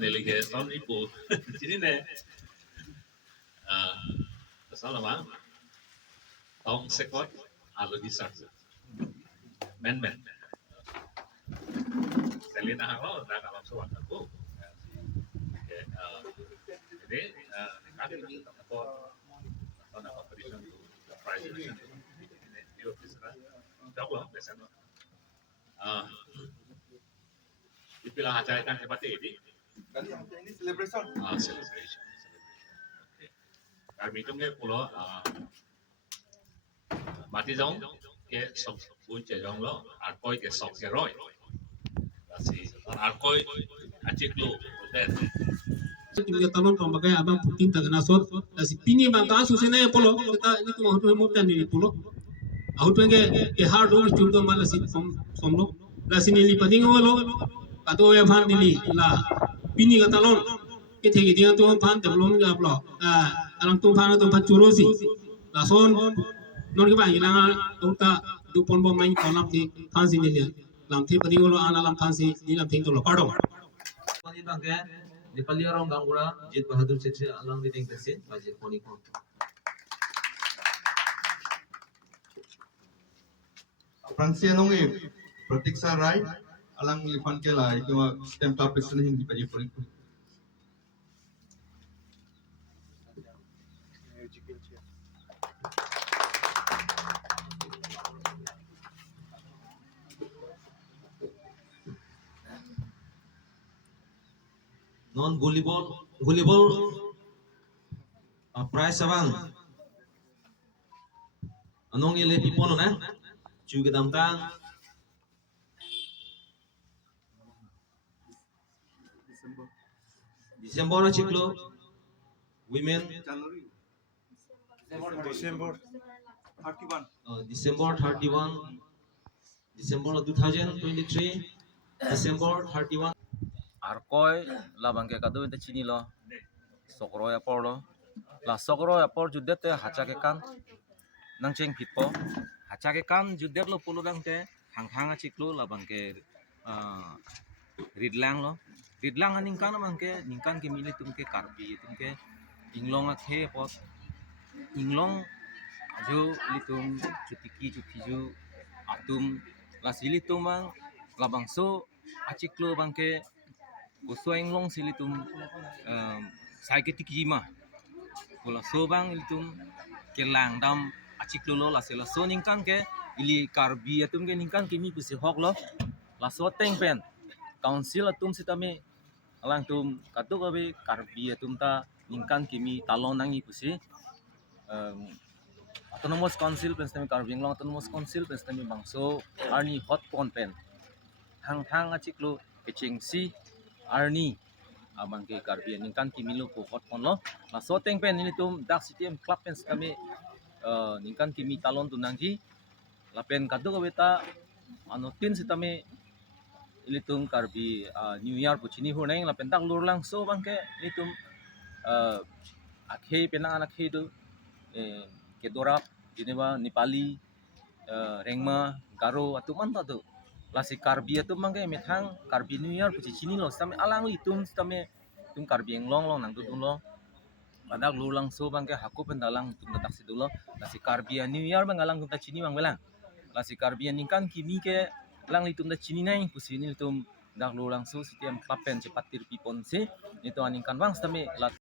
Delegation ibu sini deh. Salam tong sekot alo disar men selin ahalo dan alam suat aku jadi kami ini atau competition prize di office lah double biasanya dipilah acara kan seperti ini celebration celebration kami itu nggak pulau mati dong ke sok bunce dong lo alkoy ke sok ke roy si alkoy acik lu udah kita talon pemakai abang putin tak nasot si pini bang kasu sene polo kita ini tu mau tan ini polo out ke hard over chunto mala si somlo la sini li pading walo kato ya fan dili la pini ka talon ke thegi dia tu fan develop ga plo alang tu fan churosi la son non ke bang ilang auta du pon bom mai konap ti fan sini li lam thi pading walo ana lam fan si ni lam thing to lo pardon Nepali orang Gangura, Jit Bahadur Chetri alang di Tengsin, Bajik Ponikon. Francia nongi Pratiksa Rai alang lipan kela itu stem top person hindi pa jipon. Non volleyball prize abang. Anong ile pipono na? Juga damtang. Desember na ciklo. Women December 31. December 31. December 2023. December 31. Arkoy labang ke kado inte chini lo sokro ya por lo la sokro ya por judet te hacha ke kan nang cheng pitpo hacha ke kan judet lo pulu dang te hang chiklu labang ke ridlang aning kan mang ke ningkan ke mili tum ke karbi tum ke inglong a the pot inglong jo litum cuti ju atum la sili tum bang labang so achiklo bang ke Usuaing long silitum saiketik jima kola sobang ilitum kelang dam acik lolo la sela so ningkan ke ili karbi atum ke ningkan kimi pusi hok lo la so teng pen council atum sitame alang tum katu kabe karbi atum ta ningkan kimi talon nangi pusi autonomous council pen stami karbi long autonomous council pen stami bangso arni hot pon pen hang acik lo kecing si Arni abang ke karbi ningkan kimilo ko hot pon lo la so teng pen ini tum dak ctm club pen kami ningkan kimi talon tu nangji la pen kadu ka beta ano tin sitame ini tum karbi new year puchini huneng la pen tak lur lang so bang ke ini tum akhe penang anak he do ke dorap jineba Nepali rengma garo atuman ta tu lasi karbi itu mangke methang karbi new year puci chini lo stame alang itum stame tum karbi long nang tu lo padak lu lang so bangke haku pendalang tum tak sidu lo lasi karbi new year bang alang tum ta chini bang belang lasi karbi ningkan kimi ke lang litum ta chini nai pusi ni tum dak lu lang so setiam papen cepat tir pipon se itu aningkan bang stame